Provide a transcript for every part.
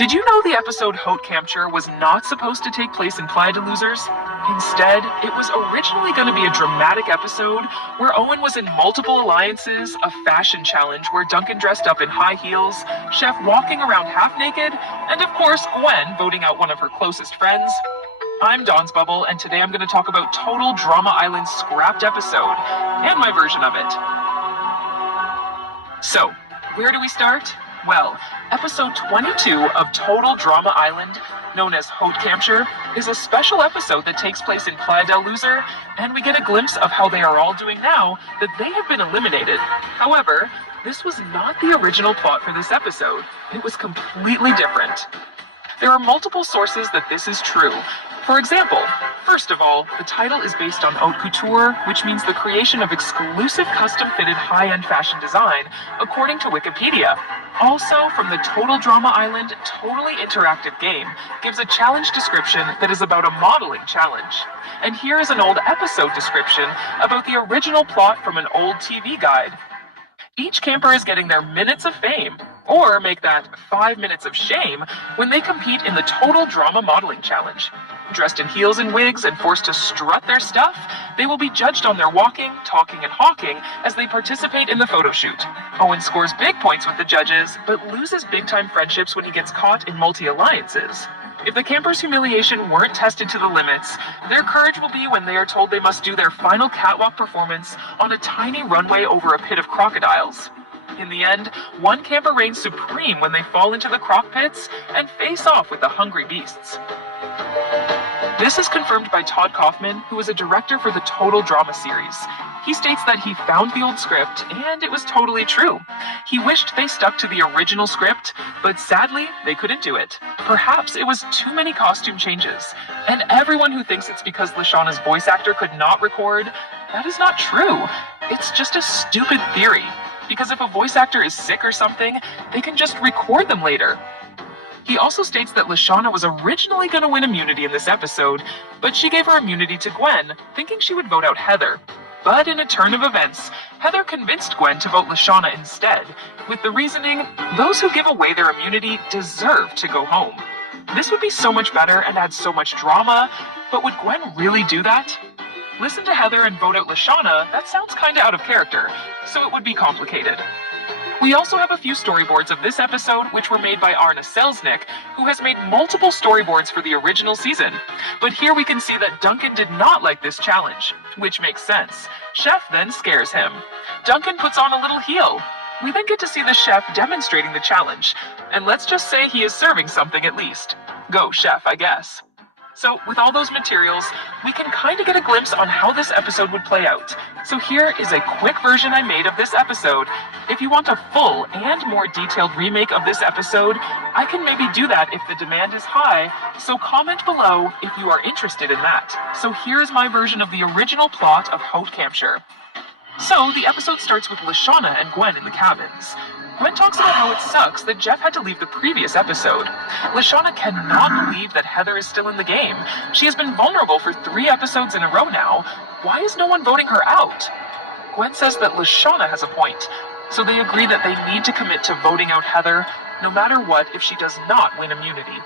Did you know the episode Haute Capture was not supposed to take place in Playa de Losers? Instead, it was originally going to be a dramatic episode where Owen was in multiple alliances, a fashion challenge where Duncan dressed up in high heels, Chef walking around half naked, and of course Gwen voting out one of her closest friends. I'm Dawn's Bubble, and today I'm going to talk about Total Drama Island's scrapped episode, and my version of it. So, where do we start? Well, episode 22 of Total Drama Island, known as Haute Capture, is a special episode that takes place in Playa del Loser, and we get a glimpse of how they are all doing now that they have been eliminated. However, this was not the original plot for this episode. It was completely different. There are multiple sources that this is true. For example, first of all, the title is based on haute couture, which means the creation of exclusive custom-fitted high-end fashion design, according to Wikipedia. Also, from the Total Drama Island Totally Interactive game, gives a challenge description that is about a modeling challenge. And here is an old episode description about the original plot from an old TV guide. Each camper is getting their minutes of fame, or make that 5 minutes of shame, when they compete in the Total Drama Modeling Challenge. Dressed in heels and wigs and forced to strut their stuff, they will be judged on their walking, talking, and hawking as they participate in the photo shoot. Owen scores big points with the judges, but loses big-time friendships when he gets caught in multi-alliances. If the campers' humiliation weren't tested to the limits, their courage will be when they are told they must do their final catwalk performance on a tiny runway over a pit of crocodiles. In the end, one camper reigns supreme when they fall into the croc pits and face off with the hungry beasts. This is confirmed by Todd Kaufman, who is a director for the Total Drama series. He states that he found the old script, and it was totally true. He wished they stuck to the original script, but sadly, they couldn't do it. Perhaps it was too many costume changes. And everyone who thinks it's because Lashauna's voice actor could not record, that is not true. It's just a stupid theory. Because if a voice actor is sick or something, they can just record them later. He also states that Lashauna was originally going to win immunity in this episode, but she gave her immunity to Gwen, thinking she would vote out Heather. But in a turn of events, Heather convinced Gwen to vote Lashauna instead, with the reasoning, those who give away their immunity deserve to go home. This would be so much better and add so much drama, but would Gwen really do that? Listen to Heather and vote out Lashauna, that sounds kinda out of character, so it would be complicated. We also have a few storyboards of this episode which were made by Arne Selznick, who has made multiple storyboards for the original season. But here we can see that Duncan did not like this challenge, which makes sense. Chef then scares him. Duncan puts on a little heel. We then get to see the chef demonstrating the challenge, and let's just say he is serving something at least. Go, Chef, I guess. So, with all those materials, we can kind of get a glimpse on how this episode would play out. So here is a quick version I made of this episode. If you want a full and more detailed remake of this episode, I can maybe do that if the demand is high, so comment below if you are interested in that. So here is my version of the original plot of Haute Capture. So, the episode starts with Lashauna and Gwen in the cabins. Gwen talks about how it sucks that Jeff had to leave the previous episode. Lashauna cannot believe that Heather is still in the game. She has been vulnerable for 3 episodes in a row now. Why is no one voting her out? Gwen says that Lashauna has a point, so they agree that they need to commit to voting out Heather, no matter what, if she does not win immunity.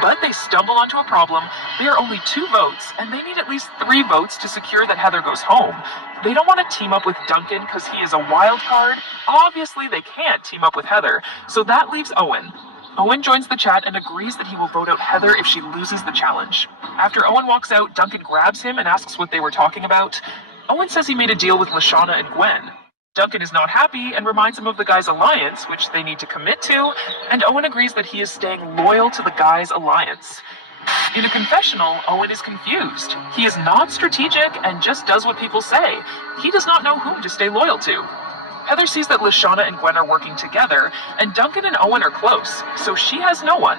But they stumble onto a problem. There are only 2 votes, and they need at least 3 votes to secure that Heather goes home. They don't want to team up with Duncan because he is a wild card. Obviously, they can't team up with Heather, so that leaves Owen. Owen joins the chat and agrees that he will vote out Heather if she loses the challenge. After Owen walks out, Duncan grabs him and asks what they were talking about. Owen says he made a deal with Lashauna and Gwen. Duncan is not happy and reminds him of the guys' alliance, which they need to commit to, and Owen agrees that he is staying loyal to the guys' alliance. In a confessional, Owen is confused. He is not strategic and just does what people say. He does not know whom to stay loyal to. Heather sees that Lashauna and Gwen are working together, and Duncan and Owen are close, so she has no one.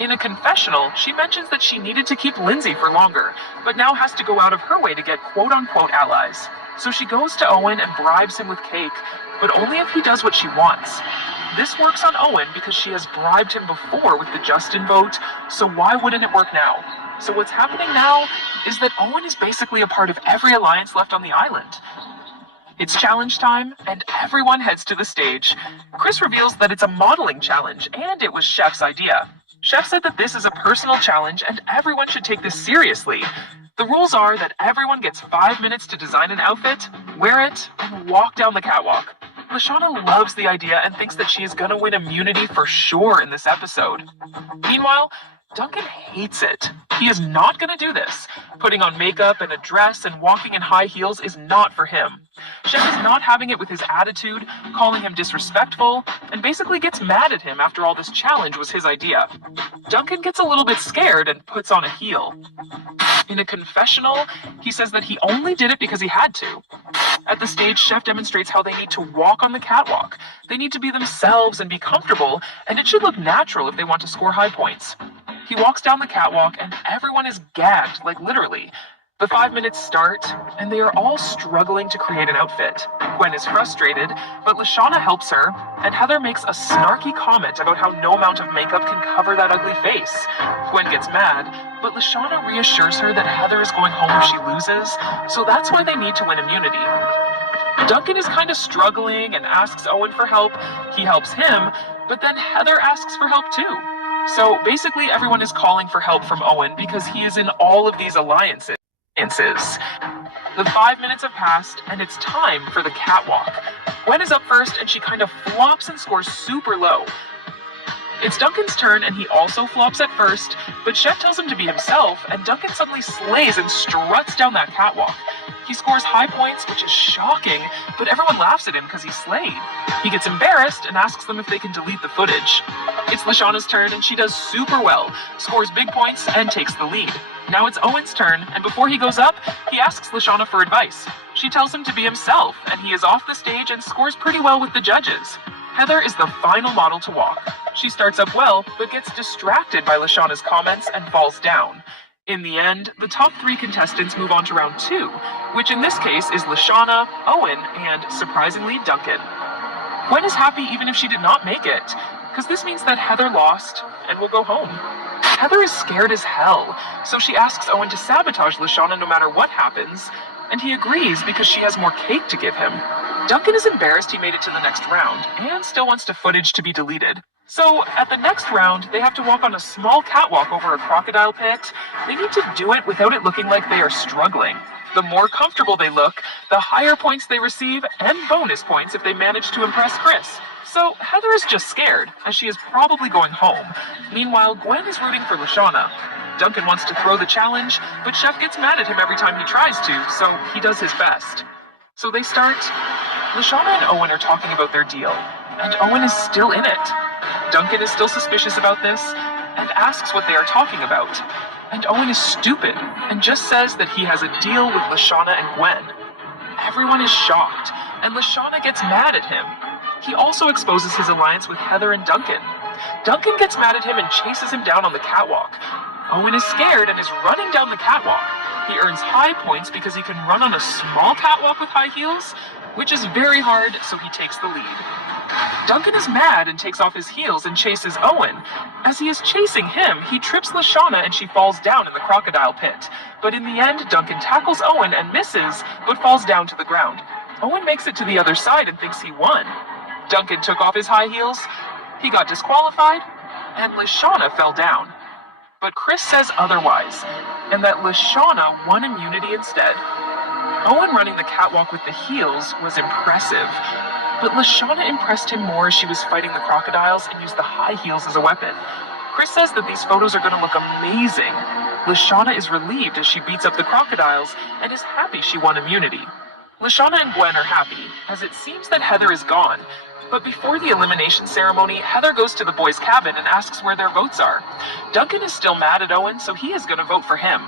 In a confessional, she mentions that she needed to keep Lindsay for longer, but now has to go out of her way to get quote-unquote allies. So she goes to Owen and bribes him with cake, but only if he does what she wants. This works on Owen because she has bribed him before with the Justin vote, so why wouldn't it work now? So what's happening now is that Owen is basically a part of every alliance left on the island. It's challenge time, and everyone heads to the stage. Chris reveals that it's a modeling challenge, and it was Chef's idea. Chef said that this is a personal challenge, and everyone should take this seriously. The rules are that everyone gets 5 minutes to design an outfit, wear it, and walk down the catwalk. Lashana loves the idea and thinks that she is gonna win immunity for sure in this episode. Meanwhile, Duncan hates it. He is not gonna do this. Putting on makeup and a dress and walking in high heels is not for him. Chef is not having it with his attitude, calling him disrespectful, and basically gets mad at him after all this challenge was his idea. Duncan gets a little bit scared and puts on a heel. In a confessional, he says that he only did it because he had to. At the stage, Chef demonstrates how they need to walk on the catwalk. They need to be themselves and be comfortable, and it should look natural if they want to score high points. He walks down the catwalk, and everyone is gagged, like literally. The 5 minutes start, and they are all struggling to create an outfit. Gwen is frustrated, but Lashana helps her, and Heather makes a snarky comment about how no amount of makeup can cover that ugly face. Gwen gets mad, but Lashana reassures her that Heather is going home if she loses, so that's why they need to win immunity. Duncan is kind of struggling and asks Owen for help. He helps him, but then Heather asks for help too. So basically everyone is calling for help from Owen because he is in all of these alliances. The 5 minutes have passed, and it's time for the catwalk. Gwen is up first, and she kind of flops and scores super low. It's Duncan's turn, and he also flops at first, but Chef tells him to be himself, and Duncan suddenly slays and struts down that catwalk. He scores high points, which is shocking, but everyone laughs at him because he slayed. He gets embarrassed and asks them if they can delete the footage. It's Lashana's turn, and she does super well, scores big points, and takes the lead. Now it's Owen's turn, and before he goes up, he asks Lashana for advice. She tells him to be himself, and he is off the stage and scores pretty well with the judges. Heather is the final model to walk. She starts up well, but gets distracted by Lashana's comments and falls down. In the end, the top 3 contestants move on to round 2, which in this case is Lashana, Owen, and, surprisingly, Duncan. Gwen is happy even if she did not make it, because this means that Heather lost and will go home. Heather is scared as hell, so she asks Owen to sabotage Lashana no matter what happens, and he agrees because she has more cake to give him. Duncan is embarrassed he made it to the next round, and still wants the footage to be deleted. So, at the next round, they have to walk on a small catwalk over a crocodile pit. They need to do it without it looking like they are struggling. The more comfortable they look, the higher points they receive, and bonus points if they manage to impress Chris. So, Heather is just scared, as she is probably going home. Meanwhile, Gwen is rooting for Lashana. Duncan wants to throw the challenge, but Chef gets mad at him every time he tries to, so he does his best. So they start. Lashana and Owen are talking about their deal, and Owen is still in it. Duncan is still suspicious about this, and asks what they are talking about. And Owen is stupid, and just says that he has a deal with Lashana and Gwen. Everyone is shocked, and Lashana gets mad at him. He also exposes his alliance with Heather and Duncan. Duncan gets mad at him and chases him down on the catwalk. Owen is scared and is running down the catwalk. He earns high points because he can run on a small catwalk with high heels, which is very hard, so he takes the lead. Duncan is mad and takes off his heels and chases Owen. As he is chasing him, he trips Lashana and she falls down in the crocodile pit. But in the end, Duncan tackles Owen and misses, but falls down to the ground. Owen makes it to the other side and thinks he won. Duncan took off his high heels, he got disqualified, and Lashana fell down. But Chris says otherwise, and that Lashana won immunity instead. Owen running the catwalk with the heels was impressive, but Lashana impressed him more as she was fighting the crocodiles and used the high heels as a weapon. Chris says that these photos are going to look amazing. Lashana is relieved as she beats up the crocodiles and is happy she won immunity. Lashana and Gwen are happy, as it seems that Heather is gone. But before the elimination ceremony, Heather goes to the boys' cabin and asks where their votes are. Duncan is still mad at Owen, so he is going to vote for him.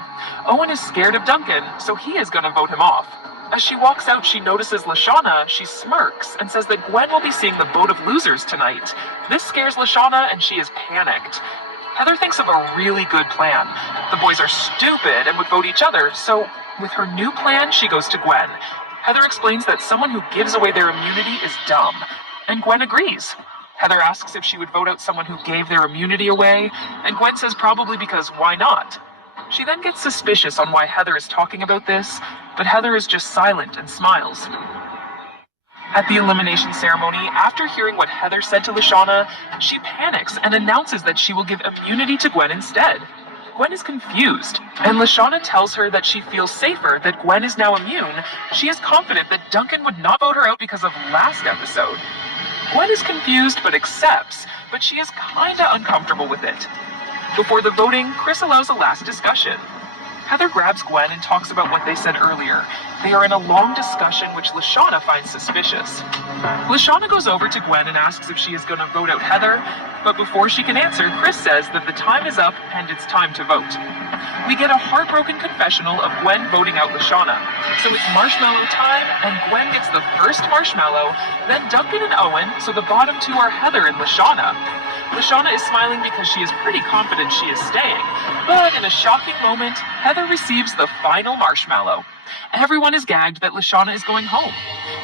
Owen is scared of Duncan, so he is going to vote him off. As she walks out, she notices Lashana, she smirks, and says that Gwen will be seeing the boat of losers tonight. This scares Lashana, and she is panicked. Heather thinks of a really good plan. The boys are stupid and would vote each other, so with her new plan, she goes to Gwen. Heather explains that someone who gives away their immunity is dumb, and Gwen agrees. Heather asks if she would vote out someone who gave their immunity away, and Gwen says probably because why not? She then gets suspicious on why Heather is talking about this, but Heather is just silent and smiles. At the elimination ceremony, after hearing what Heather said to Lashana, she panics and announces that she will give immunity to Gwen instead. Gwen is confused, and Lashana tells her that she feels safer that Gwen is now immune. She is confident that Duncan would not vote her out because of last episode. Gwen is confused but accepts, but she is kinda uncomfortable with it. Before the voting, Chris allows a last discussion. Heather grabs Gwen and talks about what they said earlier. They are in a long discussion which Lashana finds suspicious. Lashana goes over to Gwen and asks if she is going to vote out Heather, but before she can answer, Chris says that the time is up and it's time to vote. We get a heartbroken confessional of Gwen voting out Lashana. So it's marshmallow time, and Gwen gets the first marshmallow, then Duncan and Owen, so the bottom two are Heather and Lashana. Lashana is smiling because she is pretty confident she is staying, but in a shocking moment, Heather receives the final marshmallow. Everyone is gagged that Lashana is going home.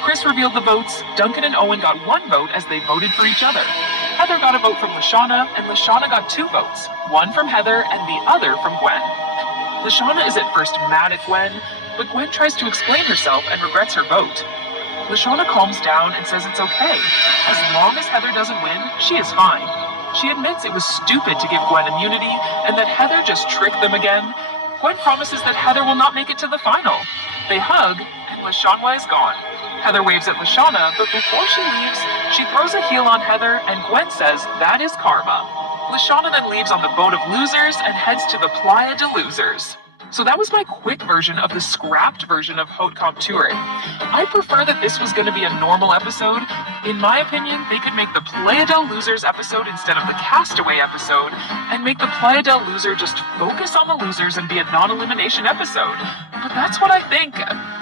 Chris revealed the votes. Duncan and Owen got one vote as they voted for each other. Heather got a vote from Lashana, and Lashana got 2 votes, one from Heather and the other from Gwen. Lashana is at first mad at Gwen, but Gwen tries to explain herself and regrets her vote. Lashana calms down and says it's okay. As long as Heather doesn't win, she is fine. She admits it was stupid to give Gwen immunity and that Heather just tricked them again. Gwen promises that Heather will not make it to the final. They hug, and Lashana is gone. Heather waves at Lashana, but before she leaves, she throws a heel on Heather, and Gwen says that is karma. Lashana then leaves on the boat of losers and heads to the Playa de Losers. So that was my quick version of the scrapped version of Haute Couture. I prefer that this was going to be a normal episode. In my opinion, they could make the Playa del Losers episode instead of the Castaway episode, and make the Playa del Loser just focus on the losers and be a non-elimination episode. But that's what I think.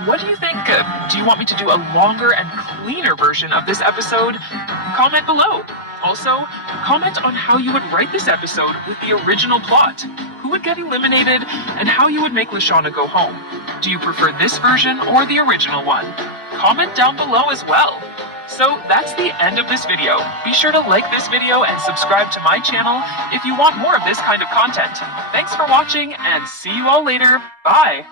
What do you think? Do you want me to do a longer and cleaner version of this episode? Comment below. Also, comment on how you would write this episode with the original plot. Who would get eliminated, and how you would make Lashana go home. Do you prefer this version or the original one? Comment down below as well. So that's the end of this video. Be sure to like this video and subscribe to my channel if you want more of this kind of content. Thanks for watching, and see you all later. Bye!